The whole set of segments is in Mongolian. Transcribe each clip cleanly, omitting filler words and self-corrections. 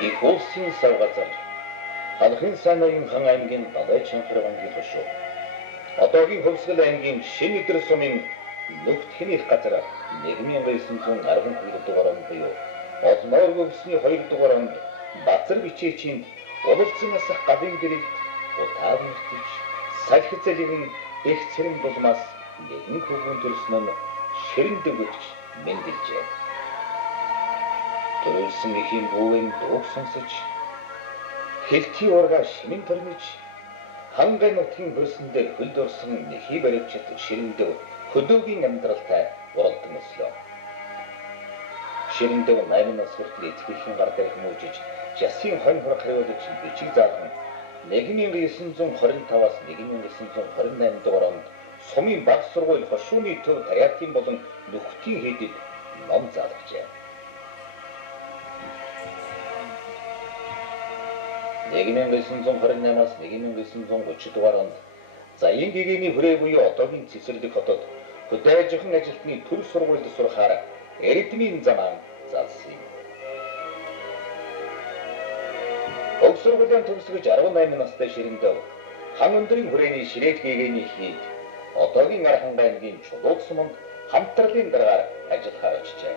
Их улсын сав газар халахын сайн ноён хан аймгийн Далай Чанхарвангийн хошуу. Одоогийн Хөвсгөл аймгийн Шинэдэр сумын Нүхтхэнийх газар 1912 дугаар он буюу Олноор өвсний 2 дугаар онд Базар бичээчийн улалцсан асах гавын гэрэлд утаар нэртэж салхи зэлгийн их цэрэн дулмаас нэгэн хөвгүүн төрсөн нь Ширэндэгч мэндэлжээ. Төрүүлсэн ихийн бүүвэн дууг сонсож хэлтий ургаа шимэн төрмөж хангай нутгийн хөрсөн дээр хөлд орсон нэхий баривчид Ширэндэв хөдөөгийн амьдралтай уралдан өслөө. Ширэндэв 8 нас хүртэл эцгийнхэн гар дээрх мужиж жасын хонь хурах хариулж бичиг заасан 1925-аас 1928 дугаар онд сумын баг сургууль хошууны төв тариатын болон нүхтийн хийдэд ном заалгажээ. 1928-аас 1930 дугаар онд Заян гэгээний хүрээ буюу одоогийн Цэцэрлэг хотод хөдөөжихэн ажилтны төр сургуульд сурахаар эрдмийн замаа заасан юм. Уг сургуулийн төгсгөж 18 настай Ширэндев хан өндрийн хүрээний Ширээд гэгээний хийд одоогийн Архан аймгийн Чулууд суманд хамтралын дараагаар ажиллахаар очжээ.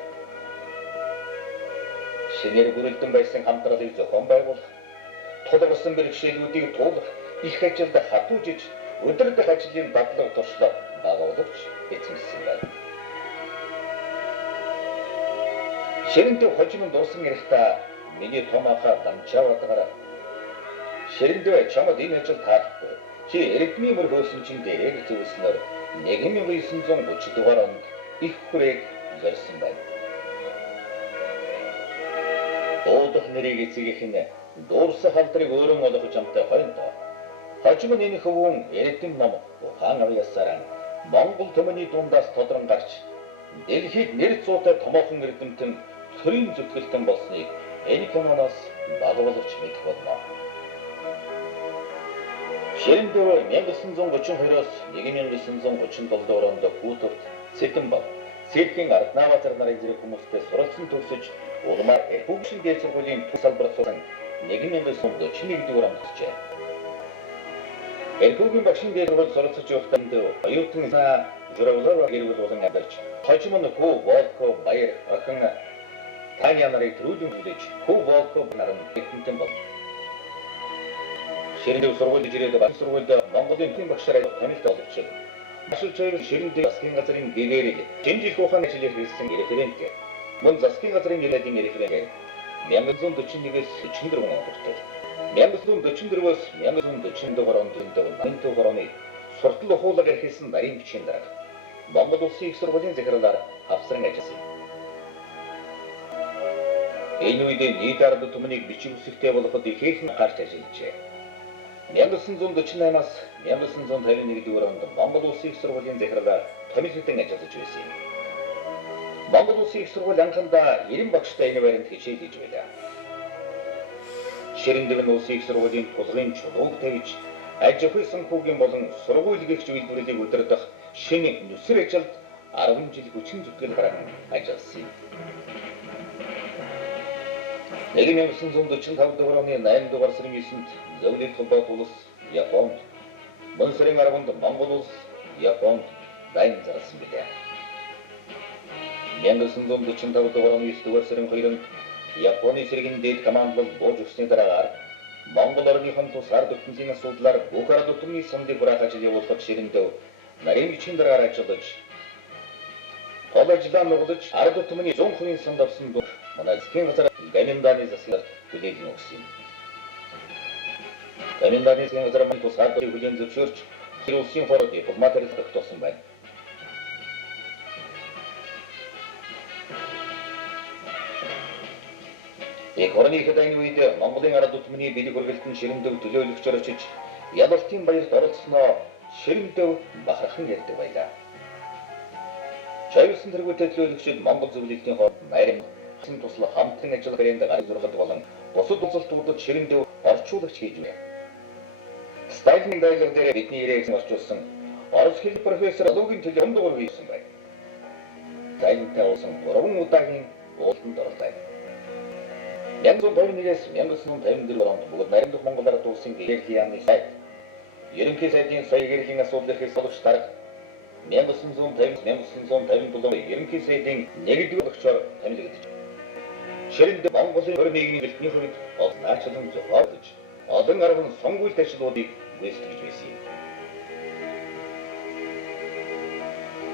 Шинээр бүрэлдэн байсан хамтралыг зохион байгуулах, тулгарсан бэрхшээлүүдийг туулах, их ажилд хатуужиж өдөрдох ажлын дадлага туршлага байгуулж эзэмшсэн байна. Ширэндев хожимд дурсан ярихдаа миний том ахаа Данчааватгаар Ширэндев чамд энэ ажил таалахгүй. Чи эрдмийн мөр хөөсөн чинь дээрээ гэж зөвлснөөр 1930 дугаар онд их хүрээг зорьсон байна. Дуудах нэрийг эцгийнх нь дуурсан халдрыг өөрөн олгож амтай хойноо. Хожим нь энэ хөвгүүн эрдэм ном ухаан авьяасаар Монгол төмөний дундаас тодрон гарч дэлхийд нэр зуутай томоохон эрдэмтэн төрийн зүтгэлтэн болсныг энэ киноноос багуулж мэдэх болно. Ширэндев 1932-оос 1937 дугаар онд Хүүтөвт Цэтэнбав, Цэргийн Арднавазар нарын зэрэг хүмүүстэй суралцсан төгсөж улмаар Хөвшин дээд сургуулийн төв салбарт сурсан 1941 дугаар онд төсжээ. Эрхүүгийн багшин дээр суралцж явахдаа оюутан журавлаар гэрүүл болон амьдарч хожим нь Хүү Волко Баяр охин Таня нарыг төрүүлэн хүлээж Хүү Волко наран хэвтэнтэн бол. Ширэндев сургуульд ирээд багш сургуульд Монголын тэн багшаараа танилт олгож Ашиг чойр Ширэндев засгийн газрын гэгэрийг жинжих ухааны ажлыг хийсэн референт. Мөн засгийн газрын ирээдүйн референт 1941-ээс 44 он хүртэл 1944-өөс 1940 дугаар онд 80 дугаар оны суртал ухуулга эрхэлсэн нарийн бичгийн дарга Монгол Улсын их сургуулийн захирлаар авсран ажилласан. Энэ үед нийт ард түмнийг бичиг үсэгтэй болгоход ихээхэн гарч ажиллажээ. 1948-аас 1951 дугаар онд Монгол Улсын их сургуулийн захирлаар томилтон ажиллаж байсан юм. Монгол Улсын их сургууль анхандаа 90 багштай энэ байранд хичээл хийж байлаа. Ширэндев нь Улсын их сургуулийн тулгын чулууг тавьж, аж ахуй санхүүгийн болон сургууль гихч үйлдвэрлэлийг удирдах шинэ нүсэр ажилд 10 жил хүчин зүтгэл гарган ажилласан юм. 1945 дугаар оны 8 дугаар сарын 9-нд Зөвлөлт холбоот улс Японд, мөн сарын 10-нд Монгол улс Японд дайн зарласан билээ. 1945 дугаар оны 9 дугаар сарын 2-нд Японы цэргийн дээд командлол бууж өгсөний дараагаар Монгол орныхон тус ард түмний асуудлаар бүх ард түмний сандыг хураах ажил явуулахад Ширэндев нарийн бичгийн дараагаар ажиллаж тол ажиллаа нугалж ард түмний 100% санд авсан бүх манай засгийн газар Гаминданы засгаар хүлээн өгсөн юм. Гаминданы засгийн газар мөн тус ард түмний хүлээн зөвшөөрч тэр улсын хорог дипломатаар тогтоосон байна. Их орны хэдэн үед Монголын ард түмний бэлэг хөргөлтөнд Ширэндев төлөөлөгчөөр очиж ялалтын баярт оролцсноо Ширэндев бахархан ярьдаг байлаа. Чойрсон тэргүүтэй төлөөлөгчид Монгол зөвлөлтийн хооронд нарийн туслах хамтран ажиллах баримт гаргаж зурхад болон бусад уулзалтуудад Ширэндев орчуулагч хийж байна. Сталин дайлал дээр бидний ирээг орчуулсан орос хэл профессор Лугийн төлөв дугаар хийсэн байна. Сталинтай уулзсан 3 удаагийн уулзалтанд орлоо. 1951-ээс 1954 онд бүгд найрамдах Монгол Ард улсын гэрэл яамны сайд ерөнхий сайдын соёлын гэрлийн асуудлын хэлцүүлэгч дарга 1950-1957 ерөнхий сайдын 1-р багчаар томилогдож ширэнд Монголын хөр нийгмийн элбэний хувьд олон наачлан зохиолж олон арга сонгуульт ажлуудыг гүйцэтгэж байсан юм.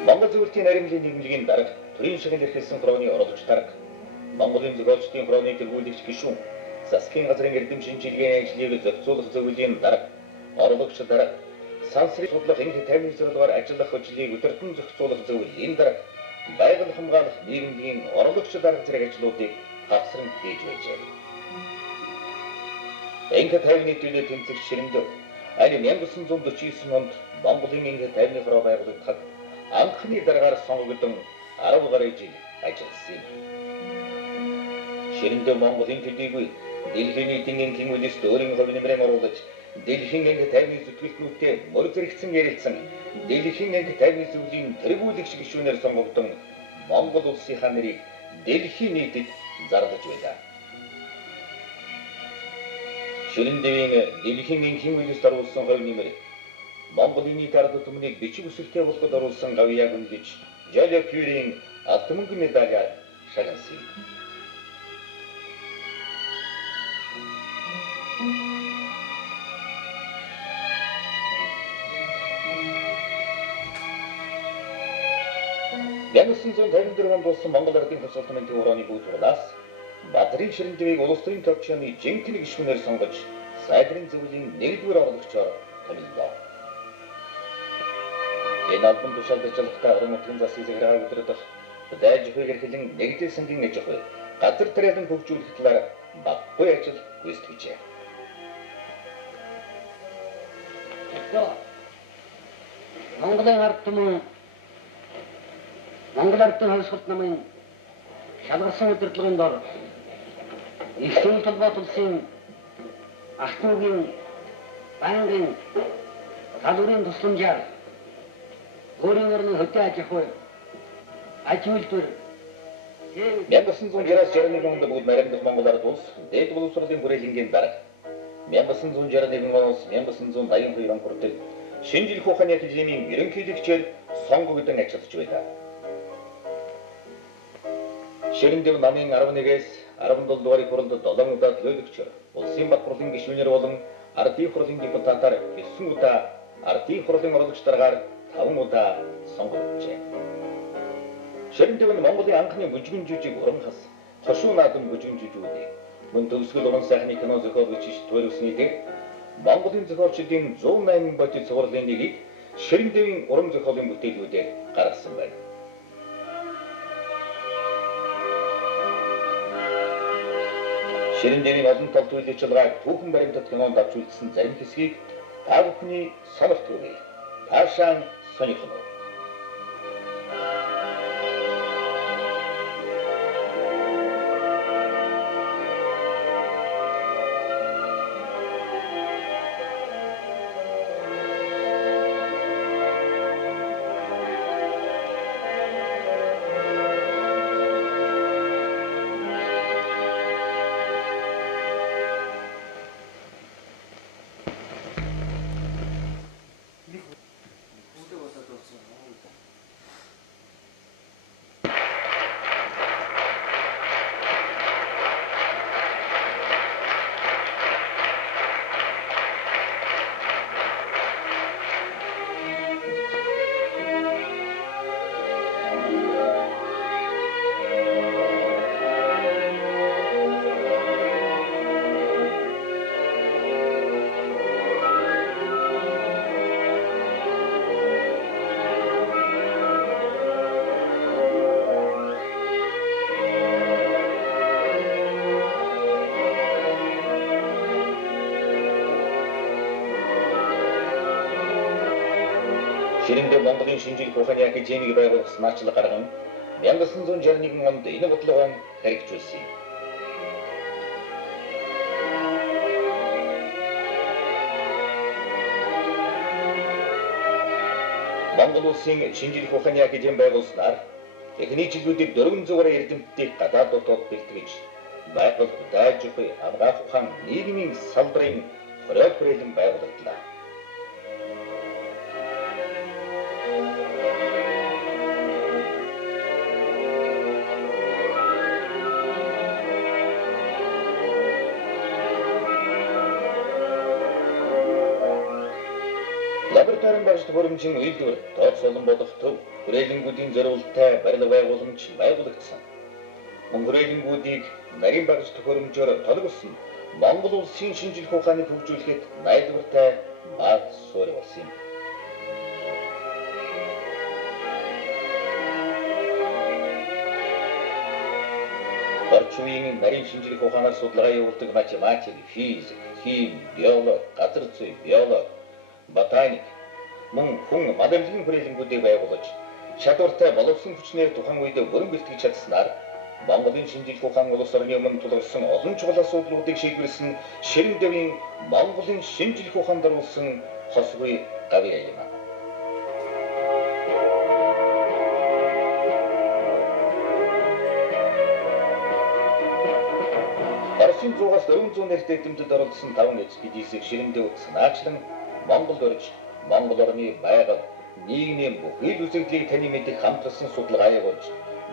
Монгол зөвлөлтийн нарийн нийгмийн дарга төрийн шагнал эрхэлсэн хорооны оролцогч дарга Монголын зохиолчдын хорооны тэргүүлэгч гишүүн засгийн газрын эрдэм шинжилгээний ажлыг зохицуулах зөвлөлийн дарга орлогч дарга сансрын судлах энх 56 дугаар ажиллах ажлыг өдөртөн зохицуулах зөвлөлийн дарга байгаль хамгаалах нийгмийн орлогч дарга зэрэг ажлуудыг хавсран хийж байжээ. Энх 50 нийтлэлд тэмцэх ширэнд аль 1949 онд Монголын энх 50-ны хороо байгуулагдахад анхны дараагаар сонгогдсон 10 гаруй жил ажилласан юм. Ширэнд Монголын төдийгүй дэлхийн нийтийн энхийн үлэст өөрийн хувь нэмрээ оруулж дэлхийн энх 50-ны зүтгэлтнүүдтэй мөр зэрэгцэн ярилцсан дэлхийн энх 50-ны зөвлөлийн тэргүүлэгч гишүүнээр сонгогдсон Монгол улсынхаа нэрийг дэлхийн нийтэд зарлаж байлаа. Ширендийн дэлхийн энхийн үлэст оруулсан хувь нэмэр Монголын нийт ард түмнийг бичиг үсэлтэй болгоод оруулсан гавьяа гүнлэж Жолио Кюрийн алт мөнгөн медалиар шагнасан юм. (1954 онд болсон Монгол Ардын тусгал тэмцээний хорооны бүүтгүүлээс Бадрын Ширэндийг улс төрийн төвчөөний жинхэнэ гишүүнээр сонгож сайдрын зөвлөлийн 1-р орлогчоор томиллоо. Энэ албан тушаалд ажиллах орон нутгийн засгийн захиргаа өдрөдөх дайж ухыг эрхлэн нэгдэл сангийн аж ахуй газар тариалан хөгжүүлэх талаар баггүй ажил гүйцэтгэжээ. Монголын ард түмэн Монгол ардын хувьсгалт намын шалгарсан удирдлагын дор Ихтгэл толгойд улсын ах トゥ угийн байнгын салбарын тусламжаар өөрийн орны хөдөө аж ахуй ажилтнууд 1961 онд бүгд найрамдах Монгол Ард улс дээд боловсролын бүрэлдэхүүн дарга 1961 оноос 1982 он хүртэл шинжлэх ухааны академийн ерөнхийлөгчөөр сонгогдсон ажиллаж байлаа. Ширэнд намын 11-ээс 17 дугаар хурлд 7 удаа төлөөлөгчөөр улсын бат хурлын гишүүнээр болон ардын хурлын депутатаар 9 удаа ардын хурлын орлогч даргаар 5 удаа сонгогджээ. Ширэнд Монголын анхны бүжгэн жүжиг уран хас хошуу наадам бүжгэн жүжигүүдийг мөн төгсгөл уран сайхны кино зохиолгч төрөвсний дэг Монголын зохиолчдын 108 бодит цувралын нэрийг Ширэндийн уран зохиолын бүтээлүүдээр гаргасан байна. Ширэндийн олон талт үйл ажиллагааг түүхэн баримтат кинонд авч үлдсэн зарим хэсгийг та бүхний сонирт хүргэе. Таашаан сонирхно. Ширэнд Монголын шинжлэх ухааны академиг байгуулсан аачлал гарган 1961 онд энэ бодлогоо хэрэгжүүлсэн юм. Монгол улсын шинжлэх ухааны академи байгуулснаар техник жилүүдэд 400 гаруй эрдэмтдийг гадаад дотоод бэлтгэж байгууллага дайж буй Авгаах ухаан нийгмийн салбарын хориод хүрээлэн байгуулагдлаа. Лабораторийн багшд хөрөмжийн үйлдвэр, тооцоолон болох төв, хүрээлэнгүүдийн зориулалттай барилга байгууламж байгуулагдсан. Мөн хүрээлэнгүүдийг нарийн багш төхөөрөмжөөр толгосон Монгол улсын шинжлэх ухааныг хөгжүүлэхэд найдвартай бааз суурь болсон юм. Орчин үеийн нарийн шинжлэх ухаанаар судалгаа явуулдаг математик, физик, хим, биолог, газар зүй, биолог, ботаник, мөн хүн модельийн хүрээлэнгүүдийг байгуулж чадвартай боловсон хүчнээр тухайн үед бүрэн бэлтгэж чадсанаар Монголын шинжлэх ухаан улс орны өмнө тулгарсан олон чухал асуудлуудыг шийдвэрлсэн Ширэн дэвийн Монголын шинжлэх ухаанд оруулсан хосгүй гавьяа юм. Оросын 100-аас 400 нэртэй тэмцэлд оролцсон 5 экспедицийг Ширэн дэв санаачлан Монголд орж Монгол орны байгаль, нийгмийн бүхий л үзэгдлийг таны мэдих хамтарсан судалгаа явуулж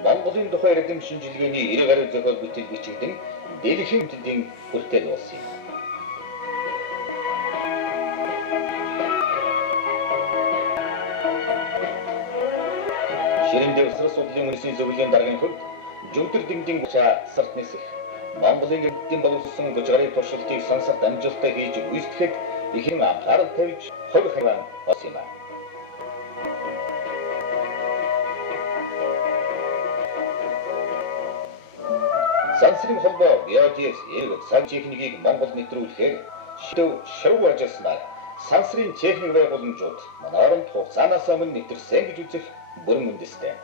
Монголын тухай эрдэм шинжилгээний 90 гаруй зохиол бүтээл бичигдэн дэлхийн төдийн хүртэл болсон юм. Ширэн дэв сар судлалын үндэсний зөвлөлийн даргын хувьд Жөнтөр дэндийн сарт нисэх Монголын эдийн боловсон 30 гаруй туршилтыг сансарт амжилттай хийж гүйцэтгэхэд ихэн анхаарал тавьж хувь хаваан болсон юм. Сансрын холбоо биологиэс цаг техникийг Монгол нэвтрүүлэхээр шидэв ширүү ажилласнаар сансрын техник байгууламжууд манай оронд хугацаанаас өмнө нэвтэрсэн гэж үзэх бүрэн үндэстэй.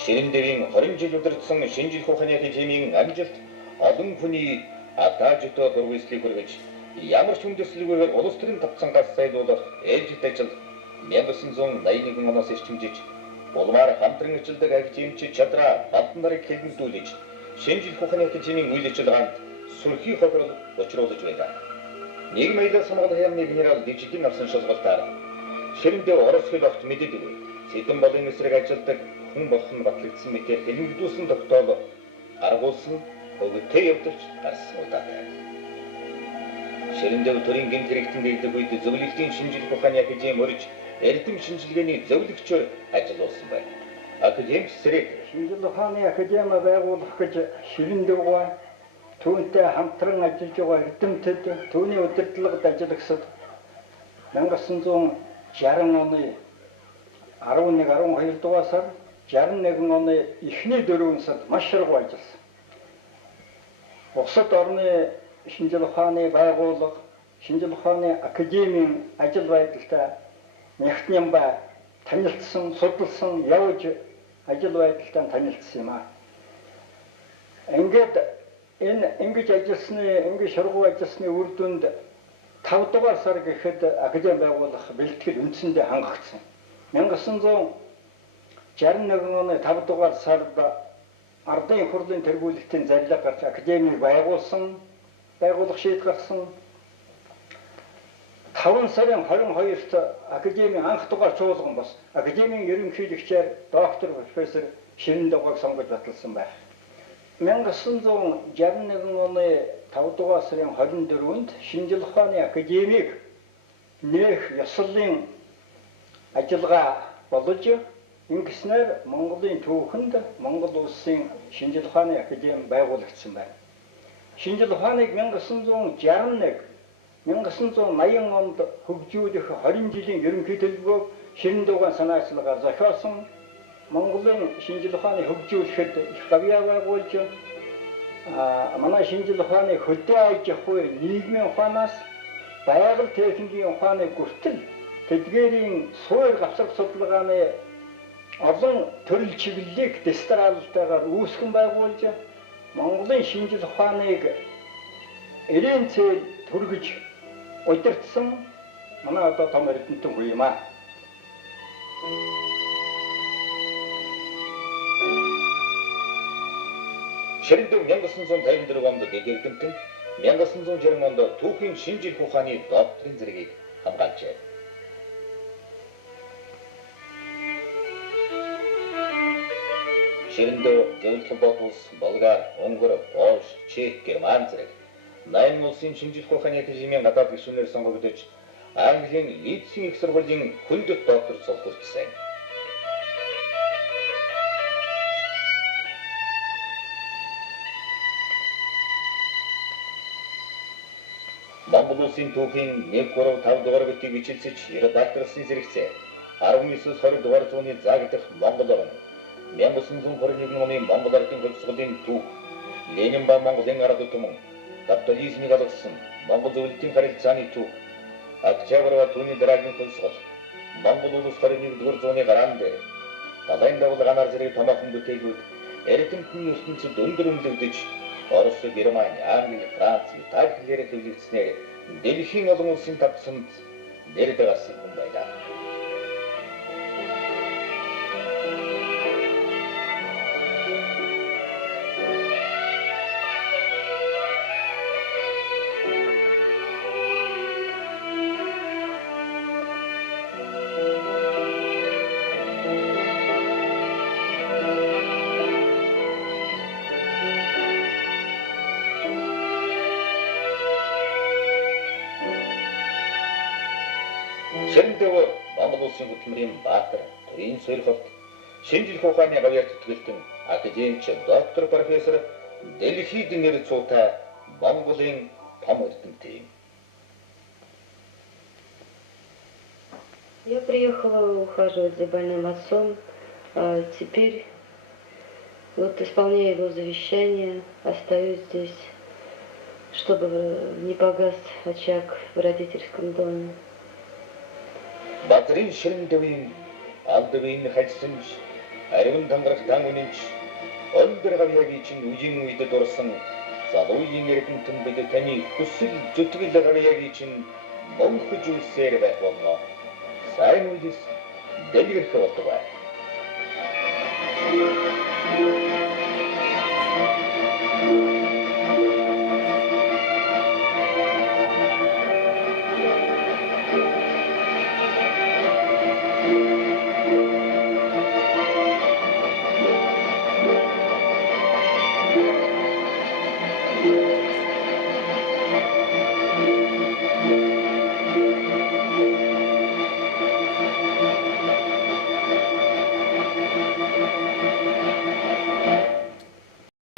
Ширэн дэвийн 20 жил удирдсан шинжлэх ухааны академийн амжилт олон хүний атаажтай дургүйслийг хүргэж ямар ч үндэслэлгүйгээр улс төрийн тавцангаас сайлуулах ээлжит ажил 1981 оноос эрчимжиж улмаар хамтран ажилладаг академич чадраа бадан нарыг хэлмэлдүүлж шинжлэх ухааны академийн үйл ажиллагаанд сүрхий хохирол учруулж байлаа. Нийгэм аялал хамгаалах яамны генерал Дижигин авсан шалгалтаар Ширэн дэв орос хэл огт мэддэггүй сэдэн болын эсрэг ажилладаг хүн болсон батлагдсан мэтээр хэлмэгдүүлсэн тогтоол аргуулсан өвгөтэй явдалч гарсан удаатай. Ширэн дэв төрийн гэмт хэрэгтэн дэглэх үед зөвлөлтийн шинжлэх ухааны академи өрж эрдэм шинжилгээний зөвлөгчөөр ажилласан байна. Академич Сэрэг шинжлэх ухааны академи байгуулах гэж Ширэн дэвгөө түүнтэй хамтран ажиллаж байгаа эрдэмтэд түүний удирдлагад ажиллагсад 1960 оны 11-12 дугаар сар 61 оны эхний 4 сард маш ширгүү ажилласан. Бусад орны шинжлэх ухааны байгууллага, шинжлэх ухааны академийн ажил байдалтай Нягтням ба танилцсан, судалсан, явж ажил байдалтай танилцсан юм аа. Ингээд энэ ингэж ширгүү ажилласны үр дүнд 5 дугаар сар гэхэд академи байгуулах бэлтгэл үндсэндээ хангагдсан. 1961 оны 5 дугаар сард ардын хурлын тэргүүлэгтийн зарлиг гарч академийг байгуулах шийдэл гарсан. 5 сарын 22-нд академийн анх дугаар чуулган бас академийн ерөнхийлөгчээр доктор профессор Ширэн дэвгээг сонгож баталсан байна. 1961 оны 5 дугаар сарын 24-нд шинжлэх ухааны академийг нээх ёслолын ажиллагаа болж ингэснээр Монголын түүхэнд Монгол улсын шинжлэх ухааны академи байгуулагдсан байна. Шинжлэх ухааныг 1980 онд хөгжүүлэх 20 жилийн ерөнхий төлөвлөгөөг Ширэн дэвгийн санаачлагаар зохиосон Монголын шинжлэх ухааны хөгжүүлэхэд их гавьяа байгуулж манай шинжлэх ухааны хөдөө аж ахуй нийгмийн ухаанаас байгаль техникийн ухааны хүртэл тэдгээрийн суурь гавсар судалгааны олон төрөл чиглэлийг дистралтайгаар үүсгэн байгуулж Монголын шинжлэх ухааныг эрен цээл түргэж удирдсан манай одоо том эрдэмтэн хүү юм аа. Ширэндэв 1954 онд дэд эрдэмтэн 1960 онд түүхийн шинжлэх ухааны докторийн зэргийг хамгаалжээ. Ширэндэв зөвлөх холбоот улс Болгар, Унгар, Польш, Чех, Герман зэрэг 8 улсын шинжлэх ухааны академийн гадаад гишүүнээр сонгогдож Английн Лидсийн их сургуулийн хүндэт доктор цол хүртсэн. Монгол улсын түүхийн 1, 3, 5 дугаар бүтийг бичлэлсэж редакторлсан зэрэгцээ 19-20 дугаар зууны заагдах Монгол орн 1921 оны Монгол ардын хөлсгөлийн түүх Ленин ба Монголын ард түмэн капитализмыг алгасан Монгол зөвлөлтийн харилцааны түүх Октябрь ба түүний дараагийн хөлсгөл Монгол улс 21-р зууны гараан дээр далайн давлага нар зэрэг томоохон бүтээлүүд эрдэмтний ертөнцид өндөр үнэлэгдэж Орос, Германи, Англи, Франц, Итали хэлээр хэвлэгдснээр дэлхийн олон улсын тавцанд нэр дэвсэн хүн байлаа. Ширэндэв Монгол улсын хөтөлмөрийн баатар, төрийн суйрхолт, шинжлэх ухааны гавьяар тэтгэлтэн академич доктор профессор дэлхийд нэр цуутай Монголын том эрдэмтэн. Я приехала ухаживать за больным отцом, а теперь вот исполняю его завещание, остаюсь здесь, чтобы не погас очаг в родительском доме. Бадрын Ширэндэвийн алдвын хальсанч, ариун тангарах тангунч, өндөр гавьяагийн чинь үеийн үед дурсан залуугийн эрдэмтэн бид таны хүсэл зүтгэл гавьяагийн чинь мөнхөж үлсээр байх болно. Сайн үеэс дэлгэрэх болдог бай.